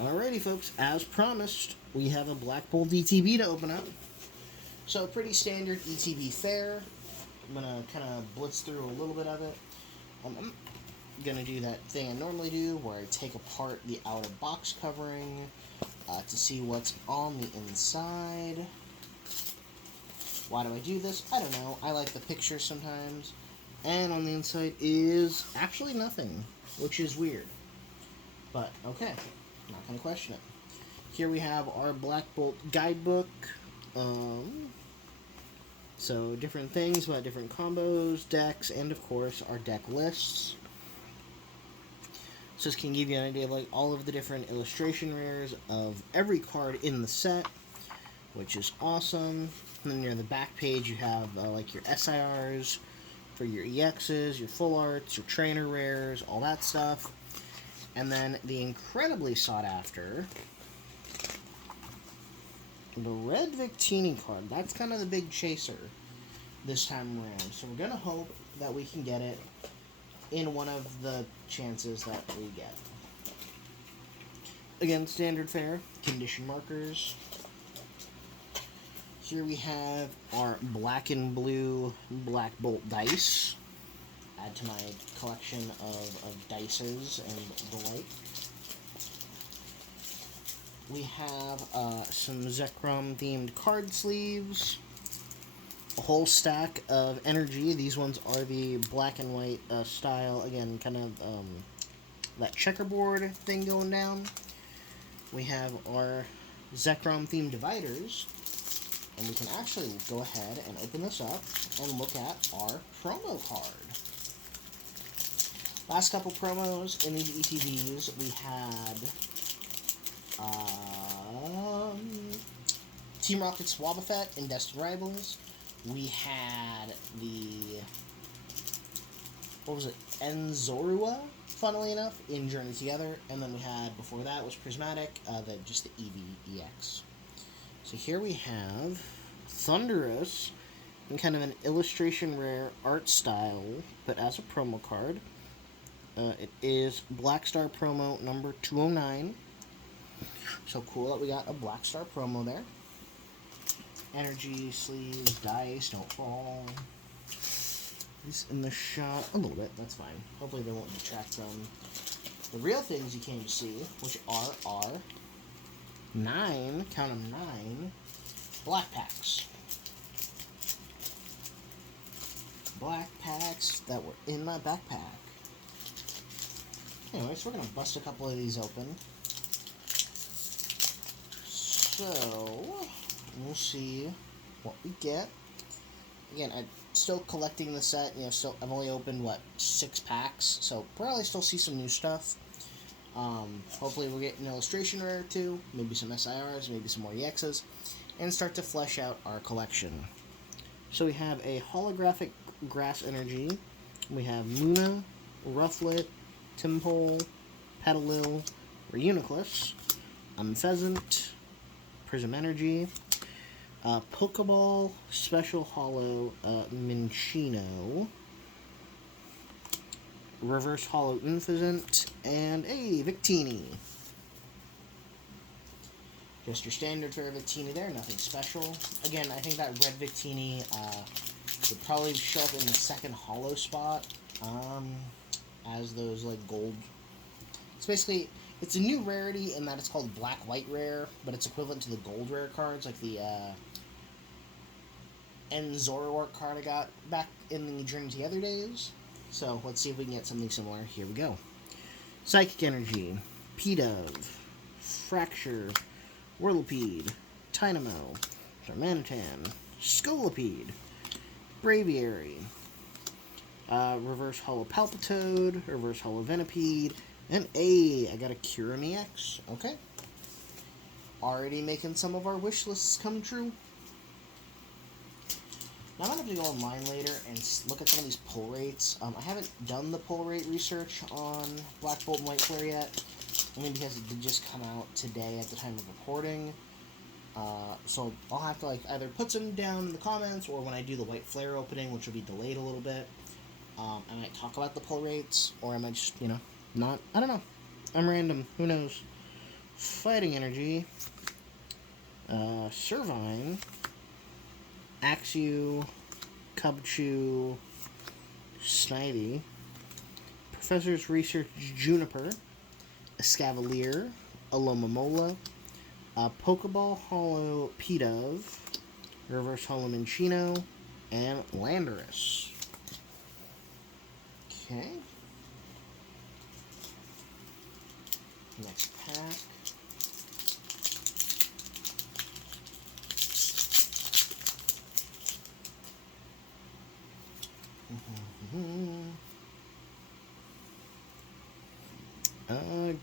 Alrighty, folks, as promised, we have a Black Bolt ETB to open up. So, pretty standard ETB fare. I'm going to kind of blitz through a little bit of it. I'm going to do that thing I normally do, where I take apart the outer box covering to see what's on the inside. Why do I do this? I don't know. I like the picture sometimes. And on the inside is actually nothing, which is weird. But, okay. Not going to question it. Here we have our Black Bolt guidebook. So different things about different combos, decks, and of course our deck lists. So this can give you an idea of like all of the different illustration rares of every card in the set, which is awesome. And then near the back page you have like your SIRs for your EXs, your full arts, your trainer rares, all that stuff. And then the incredibly sought after, the red Victini card. That's kind of the big chaser this time around. So we're going to hope that we can get it in one of the chances that we get. Again, standard fare, condition markers. Here we have our black and blue Black Bolt dice. Add to my collection of dices and the like. We have some Zekrom themed card sleeves. A whole stack of energy. These ones are the black and white style. Again, kind of that checkerboard thing going down. We have our Zekrom themed dividers. And we can actually go ahead and open this up and look at our promo card. Last couple promos in these ETBs, we had Team Rocket's Wobbuffet in Destined Rivals. We had the, what was it, Enzorua, funnily enough, in Journey Together. And then we had, before that was Prismatic, just the EVEX. So here we have Thunderous in kind of an illustration rare art style, but as a promo card. It is Black Star promo number 209. So cool that we got a Black Star promo there. Energy, sleeves, dice, don't fall. This in the shot a little bit, that's fine. Hopefully they won't detract from the real things you came to see, which are our 9, count them 9, black packs. Black packs that were in my backpack. Anyways, we're going to bust a couple of these open. So, we'll see what we get. Again, I'm still collecting the set. I've only opened, 6 packs. So, probably still see some new stuff. Hopefully we'll get an illustration rare or two. Maybe some SIRs, maybe some more EXs. And start to flesh out our collection. So, we have a holographic grass energy. We have Luna, Rufflet, Timpole, Petalil, Reuniclus, Pheasant, Prism Energy, Pokeball, Special Holo, Minchino, Reverse Holo Infazant, and a Victini. Just your standard for a Victini there, nothing special. Again, I think that red Victini would probably show up in the second holo spot. As those gold. It's a new rarity in that it's called black-white rare, but it's equivalent to the gold rare cards, like the Enzorua card I got back in the Journey Together days. So let's see if we can get something similar. Here we go. Psychic Energy, P-Dove, Fracture, Whirlipede, Tynamo, Darmanitan, Scolipede, Braviary, Reverse Holo Palpitoad, Reverse Holo Venipede, and I got a Kyurem EX. Okay. Already making some of our wish lists come true. Now I'm going to have to go online later and look at some of these pull rates. I haven't done the pull rate research on Black Bolt and White Flare yet, only because it did just come out today at the time of recording. So I'll have to either put some down in the comments, or when I do the White Flare opening, which will be delayed a little bit, I might talk about the pull rates, or I might just, not. I don't know. I'm random. Who knows? Fighting Energy, Servine, Axew, Cubchoo, Snivy, Professor's Research Juniper, Escavalier, Alomomola, Pokeball Hollow Pidove, Reverse Hollow Minchino, and Landorus. Okay. Next pack.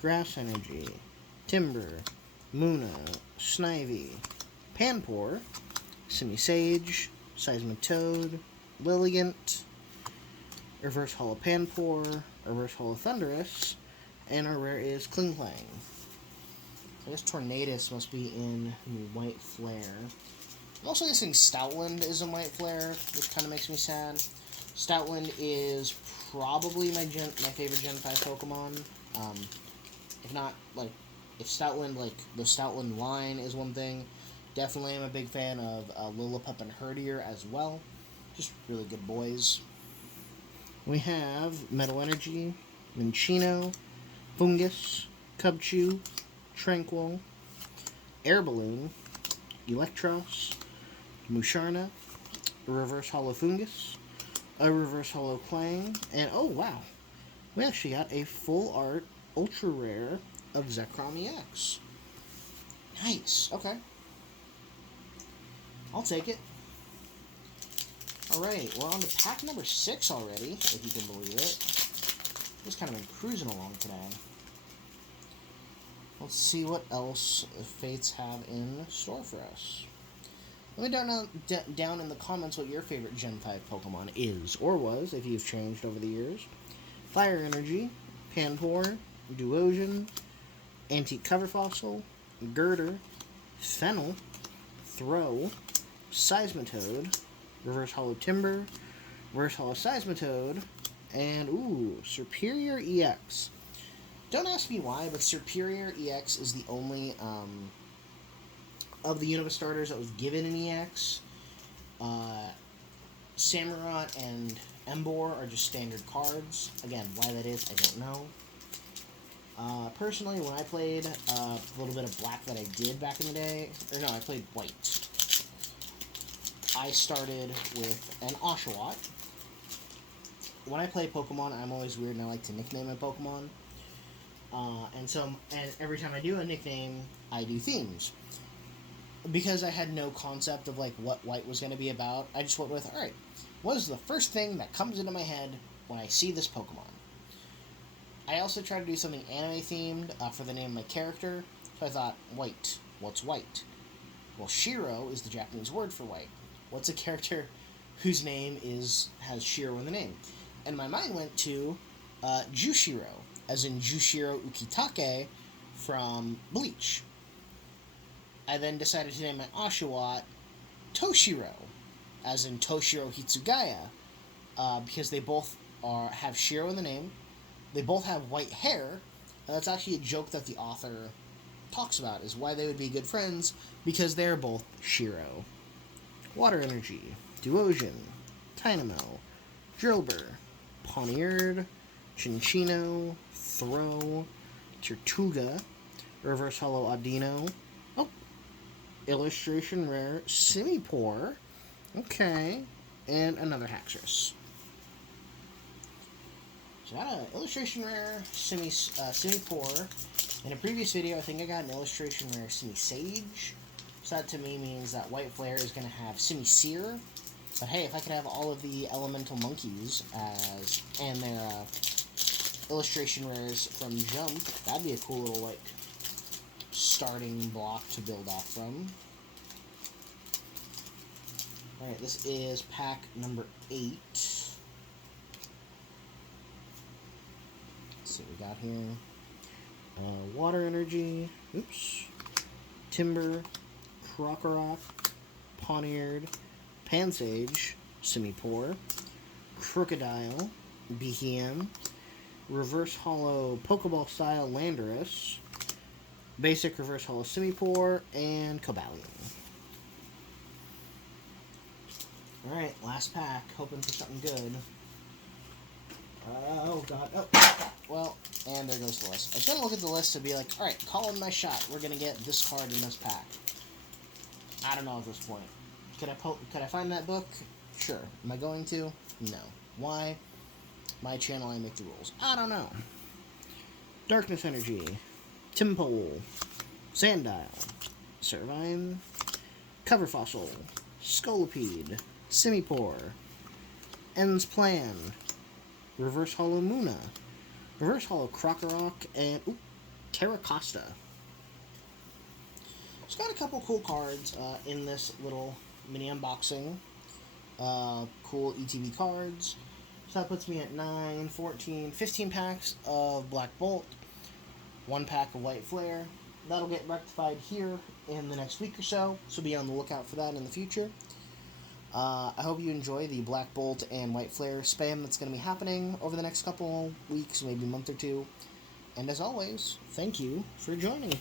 Grass Energy, Timber, Muna, Snivy, Panpour, Simisage, Seismitoad, Lilligant, Reverse Hollow Panpour, Reverse Hollow Thundurus, and our rare is Klingklang. I guess Tornadus must be in White Flare. I'm also guessing Stoutland is in White Flare, which kind of makes me sad. Stoutland is probably my favorite Gen 5 Pokemon. If not, like, if Stoutland, like, the Stoutland line is one thing, definitely am a big fan of Lillipup and Herdier as well. Just really good boys. We have Metal Energy, Minchino, Fungus, Cubchoo, Tranquil, Air Balloon, Electros, Musharna, a Reverse Hollow Fungus, a Reverse Hollow Clang, and oh wow, we actually got a full art ultra rare of Zekrom EX. Nice, okay. I'll take it. Alright, we're on to pack number 6 already, if you can believe it. Just kind of been cruising along today. Let's see what else the Fates have in store for us. Let me down in the comments what your favorite Gen 5 Pokemon is, or was, if you've changed over the years. Fire Energy, Panpour, Duosion, Antique Cover Fossil, Girder, Fennel, Throw, Seismitoad, Reverse Hollow Timber, Reverse Hollow Seismitoad, and, ooh, Superior EX. Don't ask me why, but Superior EX is the only, of the Unova starters that was given an EX. Samurott and Emboar are just standard cards. Again, why that is, I don't know. Personally, when I played a little bit of Black that I did back in the day, or no, I played White. I started with an Oshawott. When I play Pokemon, I'm always weird and I like to nickname my Pokemon. And every time I do a nickname, I do themes. Because I had no concept of like what White was going to be about, I just went with, alright, what is the first thing that comes into my head when I see this Pokemon? I also tried to do something anime themed for the name of my character, so I thought, White. What's white? Well, Shiro is the Japanese word for white. What's a character whose name has Shiro in the name? And my mind went to Jushiro, as in Jushiro Ukitake from Bleach. I then decided to name my Oshawott Toshiro, as in Toshiro Hitsugaya, because they both have Shiro in the name. They both have white hair, and that's actually a joke that the author talks about, is why they would be good friends, because they're both Shiro. Water Energy, Duosion, Tynamo, Drillbur, Poniard, Chinchino, Throw, Tortuga, Reverse Hollow Audino, Illustration Rare, Simipour, okay, and another Haxorus. So I got an Illustration Rare, Simipour. In a previous video, I think I got an Illustration Rare Simisage. So that to me means that White Flare is going to have Simisear. But hey, if I could have all of the Elemental Monkeys and their Illustration Rares from Jump, that'd be a cool little, like, starting block to build off from. Alright, this is pack number 8. Let's see what we got here. Water Energy, Timber, Krokorok, Poniard, Pansage, Simipour, Crocodile, Behem, Reverse Hollow Pokeball Style Landorus, Basic Reverse Holo Simipour, and Cobalion. Alright, last pack. Hoping for something good. Oh, God. Oh, well, and there goes the list. I was going to look at the list and be like, alright, call in my shot. We're going to get this card in this pack. I don't know at this point. Could I find that book? Sure. Am I going to? No. Why? My channel, I make the rules. I don't know. Darkness Energy. Timpole. Sandile. Servine. Cover Fossil. Scolipede. Simipour. End's Plan. Reverse Holo Muna. Reverse Holo Krokorok. And, Terracosta. It's got a couple cool cards in this little mini unboxing. Cool ETB cards. So that puts me at 9, 14, 15 packs of Black Bolt. 1 pack of White Flare. That'll get rectified here in the next week or so. So be on the lookout for that in the future. I hope you enjoy the Black Bolt and White Flare spam that's going to be happening over the next couple weeks, maybe a month or two. And as always, thank you for joining.